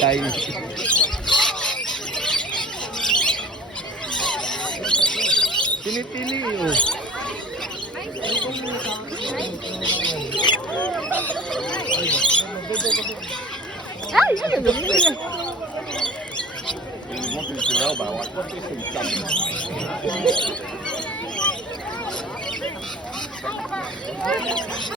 Tayo. Pinipili oh. Ay, ano ba? Mất cái chiều bà hoặc có cái phần trăm